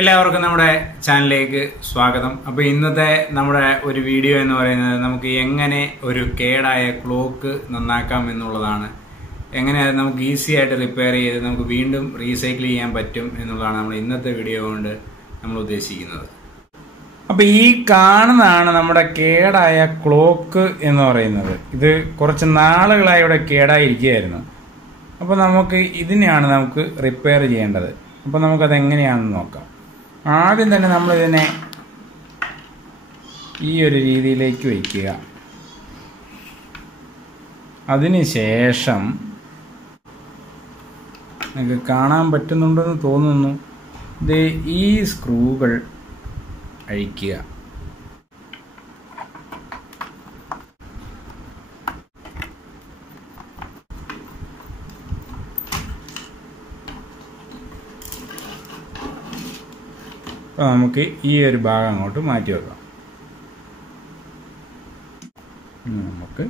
എല്ലാവർക്കും നമ്മുടെ ചാനലിലേക്ക് സ്വാഗതം. അപ്പോൾ ഇന്നത്തെ നമ്മുടെ ഒരു വീഡിയോ എന്ന് പറയുന്നത് നമുക്ക് എങ്ങനെ ഒരു കേടായ ക്ലോക്ക് നന്നാക്കാം എന്നുള്ളതാണ്. എങ്ങനെ നമുക്ക് ഈസി ആയിട്ട് റിപ്പയർ ചെയ്ത് നമുക്ക് വീണ്ടും റീസൈക്കിൾ ചെയ്യാൻ പറ്റും എന്നുള്ളതാണ് നമ്മൾ ഇന്നത്തെ വീഡിയോ കൊണ്ട് നമ്മൾ ഉദ്ദേശിക്കുന്നത്. അപ്പോൾ ഈ കാണുന്നതാണ് നമ്മുടെ കേടായ ക്ലോക്ക് എന്ന് പറയുന്നത്. ഇത് കുറച്ച് നാളുകളായി ഇവിടെ കേടായിരിക്കുകയായിരുന്നു. അപ്പോൾ നമുക്ക് ഇതിനെയാണ് നമുക്ക് റിപ്പയർ ചെയ്യേണ്ടത്. അപ്പോൾ നമുക്കത് എങ്ങനെയാണെന്ന് നോക്കാം. ആദ്യം തന്നെ നമ്മളിതിനെ ഈ ഒരു രീതിയിലേക്ക് വയ്ക്കുക. അതിനുശേഷം നിങ്ങൾക്ക് കാണാൻ പറ്റുന്നുണ്ടെന്ന് തോന്നുന്നു, ഇത് ഈ സ്ക്രൂകൾ അഴിക്കുക. അപ്പോൾ നമുക്ക് ഈ ഒരു ഭാഗം അങ്ങോട്ട് മാറ്റി വെക്കാം. നമുക്ക്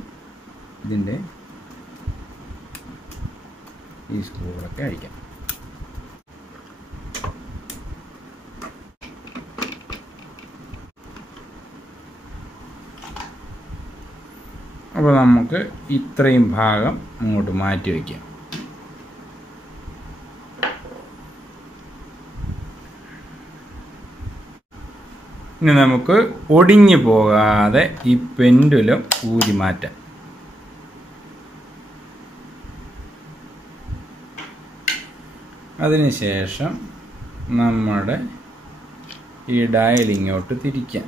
ഇതിൻ്റെ ഈ സ്ക്രൂകളൊക്കെ അഴിക്കാം. അപ്പോൾ നമുക്ക് ഇത്രയും ഭാഗം അങ്ങോട്ട് മാറ്റി വയ്ക്കാം. ഇനി നമുക്ക് ഒടിഞ്ഞു പോകാതെ ഈ പെൻഡുലം ഊരി മാറ്റാം. അതിനുശേഷം നമ്മുടെ ഈ ഡയൽ ഇങ്ങോട്ട് തിരിക്കാം.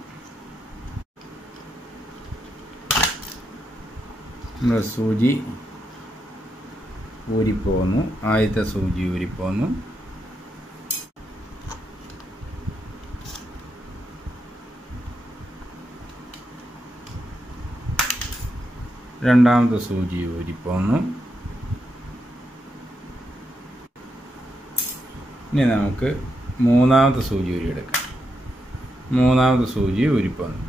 നമ്മുടെ സൂചി ഊരിപ്പോന്നു. ആദ്യത്തെ സൂചി ഊരിപ്പോന്നു. രണ്ടാമത്തെ സൂചി ഊരിപ്പോന്നു. ഇനി നമുക്ക് മൂന്നാമത്തെ സൂചി ഊരിയെടുക്കാം. മൂന്നാമത്തെ സൂചി ഊരിപ്പോന്നു.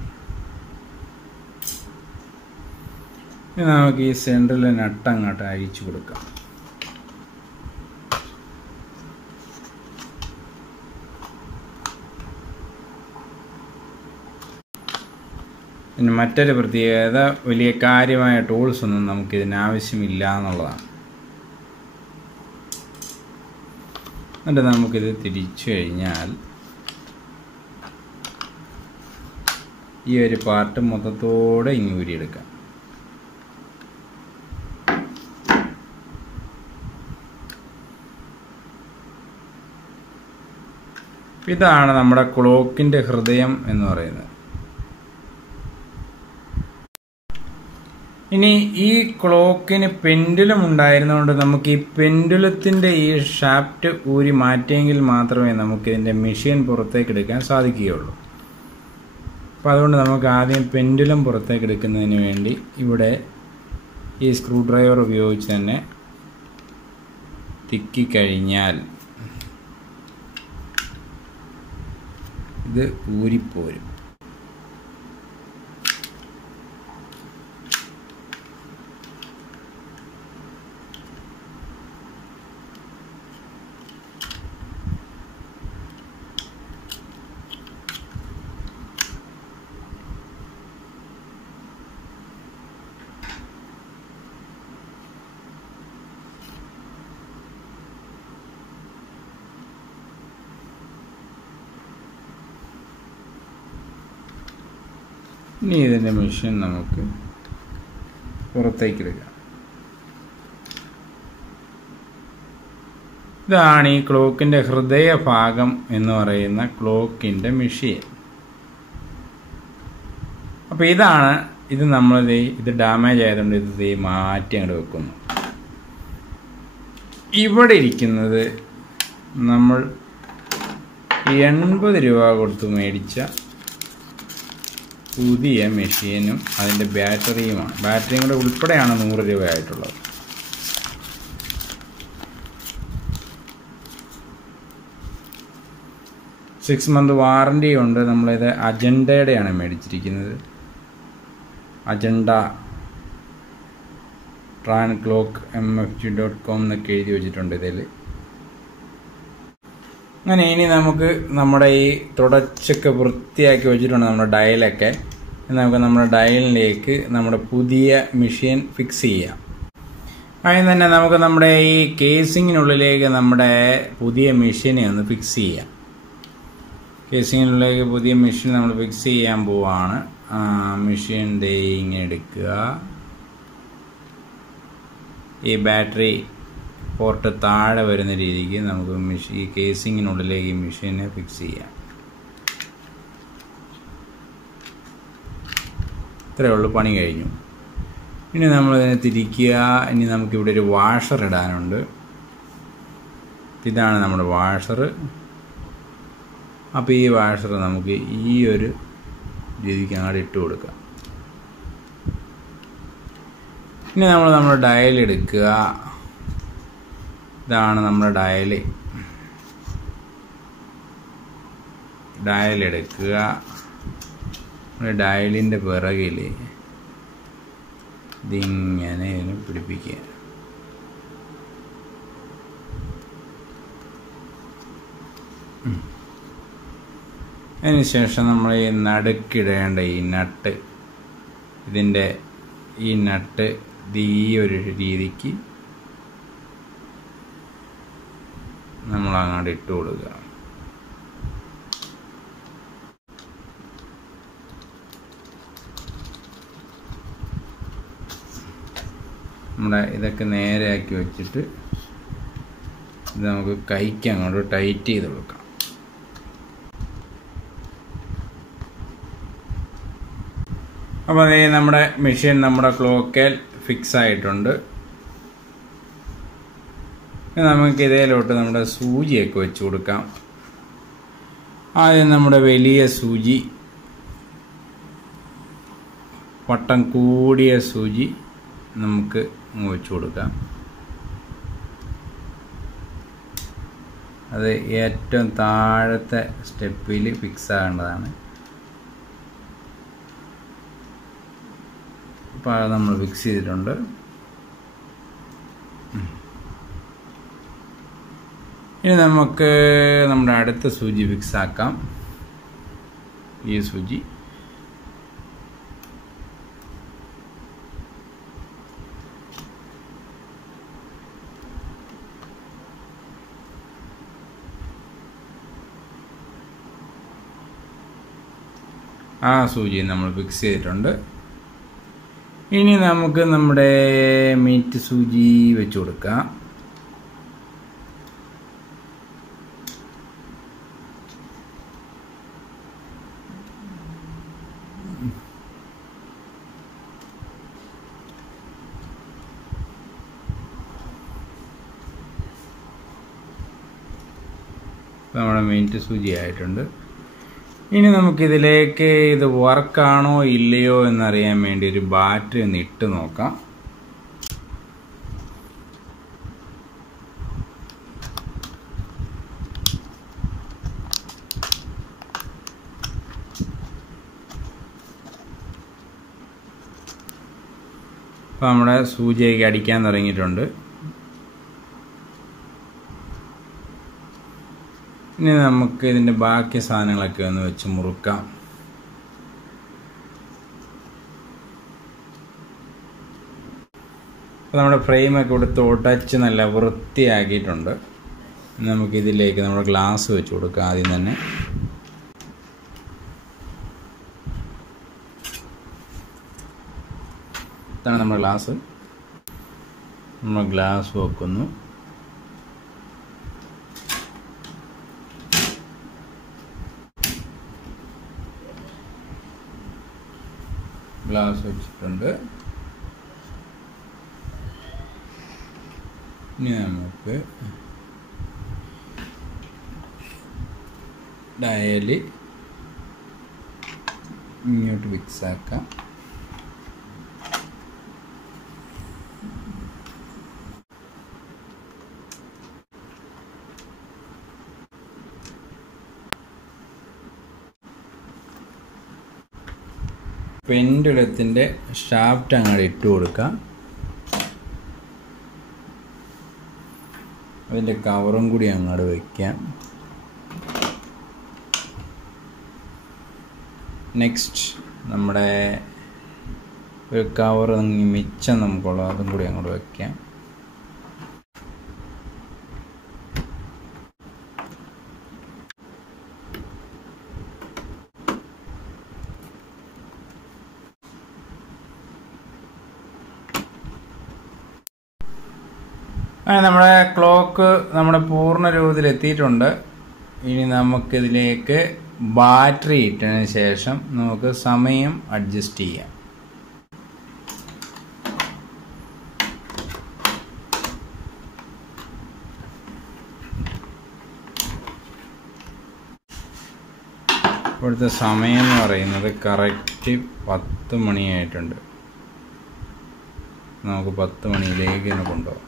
ഇനി നമുക്ക് ഈ സെൻറ്ററിലെ നട്ട് അങ്ങോട്ട് അഴിച്ചു കൊടുക്കാം. പിന്നെ മറ്റൊരു പ്രത്യേകത, വലിയ കാര്യമായ ടൂൾസ് ഒന്നും നമുക്കിതിന് ആവശ്യമില്ല എന്നുള്ളതാണ്. എന്നിട്ട് നമുക്കിത് തിരിച്ചു കഴിഞ്ഞാൽ ഈ ഒരു പാർട്ട് മൊത്തത്തോടെ ഇങ്ങ് ഊരിയെടുക്കാം. ഇതാണ് നമ്മുടെ ക്ലോക്കിൻ്റെ ഹൃദയം എന്ന് പറയുന്നത്. ഇനി ഈ ക്ലോക്കിന് പെൻഡുലം ഉണ്ടായിരുന്നതുകൊണ്ട് നമുക്ക് ഈ പെൻഡുലത്തിൻ്റെ ഈ ഷാഫ്റ്റ് ഊരി മാറ്റിയെങ്കിൽ മാത്രമേ നമുക്ക് ഇതിൻ്റെ മെഷീൻ പുറത്തേക്ക് എടുക്കാൻ സാധിക്കുകയുള്ളൂ. അപ്പോൾ അതുകൊണ്ട് നമുക്ക് ആദ്യം പെൻഡുലം പുറത്തേക്ക് എടുക്കുന്നതിന് വേണ്ടി ഇവിടെ ഈ സ്ക്രൂ ഡ്രൈവർ ഉപയോഗിച്ച് തന്നെ തിക്കിക്കഴിഞ്ഞാൽ ഇത് ഊരിപ്പോരും. ഇനി ഇതിൻ്റെ മെഷീൻ നമുക്ക് പുറത്തേക്ക് എടുക്കാം. ഇതാണ് ഈ ക്ലോക്കിൻ്റെ ഹൃദയഭാഗം എന്ന് പറയുന്ന ക്ലോക്കിൻ്റെ മെഷീൻ. അപ്പോൾ ഇത് നമ്മൾ ഇത് ഡാമേജ് ആയതുകൊണ്ട് ഇത് മാറ്റി അങ്ങോട്ട് വെക്കുന്നു. ഇവിടെ ഇരിക്കുന്നത് നമ്മൾ 80 രൂപ കൊടുത്ത് മേടിച്ച പുതിയ മെഷീനും അതിൻ്റെ ബാറ്ററിയുമാണ്. ബാറ്ററിയും കൂടെ ഉൾപ്പെടെയാണ് 100 രൂപയായിട്ടുള്ളത്. സിക്സ് മന്ത് വാറണ്ടി ഉണ്ട്. നമ്മളിത് അജണ്ടയുടെയാണ് മേടിച്ചിരിക്കുന്നത്. അജണ്ട tranclock mfg.com എന്നൊക്കെ എഴുതി വെച്ചിട്ടുണ്ട് ഇതിൽ. അങ്ങനെ ഇനി നമുക്ക് നമ്മുടെ ഈ തുടച്ചൊക്കെ വൃത്തിയാക്കി വെച്ചിട്ടുണ്ട് നമ്മുടെ ഡയലൊക്കെ. നമുക്ക് നമ്മുടെ ഡയലിലേക്ക് നമ്മുടെ പുതിയ മെഷീൻ ഫിക്സ് ചെയ്യാം. അതിന് തന്നെ നമുക്ക് നമ്മുടെ ഈ കേസിങ്ങിനുള്ളിലേക്ക് നമ്മുടെ പുതിയ മെഷീനെ ഒന്ന് ഫിക്സ് ചെയ്യാം. കേസിങ്ങിനുള്ളിലേക്ക് പുതിയ മെഷീൻ നമ്മൾ ഫിക്സ് ചെയ്യാൻ പോവാണ്. മെഷീൻ ഇങ്ങനെ എടുക്കുക. ഈ ബാറ്ററി പോർട്ട് താഴെ വരുന്ന രീതിക്ക് നമുക്ക് ഈ കേസിങ്ങിനുള്ളിലേക്ക് ഈ മെഷീനെ ഫിക്സ് ചെയ്യാം. ഇത്രയേ ഉള്ളൂ, പണി കഴിഞ്ഞു. ഇനി നമ്മളിതിനെ തിരിക്കുക. ഇനി നമുക്കിവിടെ ഒരു വാഷർ ഇടാനുണ്ട്. ഇതാണ് നമ്മുടെ വാഷർ. അപ്പോൾ ഈ വാഷർ നമുക്ക് ഈ ഒരു രീതിക്ക് അങ്ങോട്ട് ഇട്ട് കൊടുക്കാം. ഇനി നമ്മൾ നമ്മുടെ ഡയൽ എടുക്കുക. ഇതാണ് നമ്മുടെ ഡയൽ എടുക്കുക. ഡയലിൻ്റെ പിറകിൽ ഇതിങ്ങനെ പിടിപ്പിക്കുക. അതിനുശേഷം നമ്മൾ ഈ നടുക്കിടേണ്ട ഈ നട്ട്, ഇതിൻ്റെ ഈ നട്ട് ഈ ഒരു രീതിക്ക് നമ്മൾ അങ്ങോട്ട് ഇട്ട് കൊടുക്കുക. നമ്മുടെ ഇതൊക്കെ നേരെയാക്കി വെച്ചിട്ട് ഇത് നമുക്ക് കൈക്ക് അങ്ങോട്ട് ടൈറ്റ് ചെയ്ത് കൊടുക്കാം. അപ്പോൾ അതേ നമ്മുടെ മെഷീൻ നമ്മുടെ ക്ലോക്കിൽ ഫിക്സ് ആയിട്ടുണ്ട്. നമുക്ക് ഇതിലോട്ട് നമ്മുടെ സൂചിയൊക്കെ വെച്ച് കൊടുക്കാം. ആദ്യം നമ്മുടെ വലിയ സൂചി, വട്ടം കൂടിയ സൂചി നമുക്ക് വെച്ച് കൊടുക്കാം. അത് ഏറ്റവും താഴത്തെ സ്റ്റെപ്പിൽ ഫിക്സ് ആകേണ്ടതാണ്. അപ്പോൾ അത് നമ്മൾ ഫിക്സ് ചെയ്തിട്ടുണ്ട്. ഇനി നമുക്ക് നമ്മുടെ അടുത്ത സൂചി ഫിക്സ് ആക്കാം. ഈ സൂചി ആ സൂചി നമ്മൾ ഫിക്സ് ചെയ്തിട്ടുണ്ട്. ഇനി നമുക്ക് നമ്മുടെ മീറ്റ് സൂചി വെച്ച് കൊടുക്കാം. നമ്മുടെ മീറ്റ് സൂചി ആയിട്ടുണ്ട്. ഇനി നമുക്കിതിലേക്ക് ഇത് വർക്കാണോ ഇല്ലയോ എന്നറിയാൻ വേണ്ടി ഒരു ബാറ്ററി ഒന്ന് ഇട്ട് നോക്കാം. അപ്പോൾ നമ്മുടെ സൂചിയൊക്കെ അടിക്കാൻ തുടങ്ങിയിട്ടുണ്ട്. ഇനി നമുക്ക് ഇതിൻ്റെ ബാക്കി സാധനങ്ങളൊക്കെ ഒന്ന് വെച്ച് മുറുക്കാം. അപ്പോൾ നമ്മുടെ ഫ്രെയിമൊക്കെ കൊടുത്ത് ഉടച്ച് നല്ല വൃത്തിയാക്കിയിട്ടുണ്ട്. നമുക്കിതിലേക്ക് നമ്മുടെ ഗ്ലാസ് വെച്ച് കൊടുക്കാം. ആദ്യം തന്നെ ഇതാണ് നമ്മുടെ ഗ്ലാസ്. നമ്മൾ ഗ്ലാസ് വെക്കുന്നു. ഗ്ലാസ് വെച്ചിട്ടുണ്ട്. ഇനി നമുക്ക് ഡയൽ ഇങ്ങോട്ട് ഫിക്സ് ആക്കാം. പെൻഡുലത്തിൻ്റെ ഷാഫ്റ്റ് അങ്ങോട്ട് ഇട്ട് കൊടുക്കാം. അതിൻ്റെ കവറും കൂടി അങ്ങോട്ട് വയ്ക്കാം. നെക്സ്റ്റ് നമ്മുടെ ഒരു കവർ മിച്ചം നമുക്കുള്ള അതും കൂടി അങ്ങോട്ട് വയ്ക്കാം. നമ്മുടെ ക്ലോക്ക് നമ്മുടെ പൂർണ്ണ രൂപത്തിൽ എത്തിയിട്ടുണ്ട്. ഇനി നമുക്കിതിലേക്ക് ബാറ്ററി ഇട്ടതിന് ശേഷം നമുക്ക് സമയം അഡ്ജസ്റ്റ് ചെയ്യാം. ഇവിടുത്തെ സമയം എന്ന് പറയുന്നത് കറക്റ്റ് 10 മണിയായിട്ടുണ്ട്. നമുക്ക് 10 മണിയിലേക്ക് തന്നെ കൊണ്ടുപോകാം.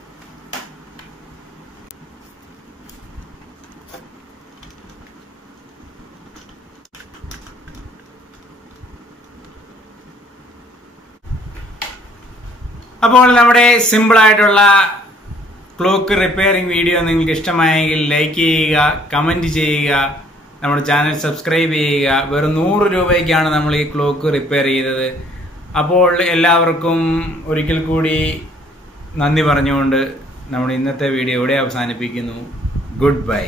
അപ്പോൾ നമ്മുടെ സിമ്പിളായിട്ടുള്ള ക്ലോക്ക് റിപ്പയറിംഗ് വീഡിയോ നിങ്ങൾക്ക് ഇഷ്ടമായെങ്കിൽ ലൈക്ക് ചെയ്യുക, കമൻറ്റ് ചെയ്യുക, നമ്മുടെ ചാനൽ സബ്സ്ക്രൈബ് ചെയ്യുക. വെറും 100 രൂപയ്ക്കാണ് നമ്മൾ ഈ ക്ലോക്ക് റിപ്പയർ ചെയ്തത്. അപ്പോൾ എല്ലാവർക്കും ഒരിക്കൽ കൂടി നന്ദി പറഞ്ഞുകൊണ്ട് നമ്മുടെ ഇന്നത്തെ വീഡിയോ ഇവിടെ അവസാനിപ്പിക്കുന്നു. Good bye.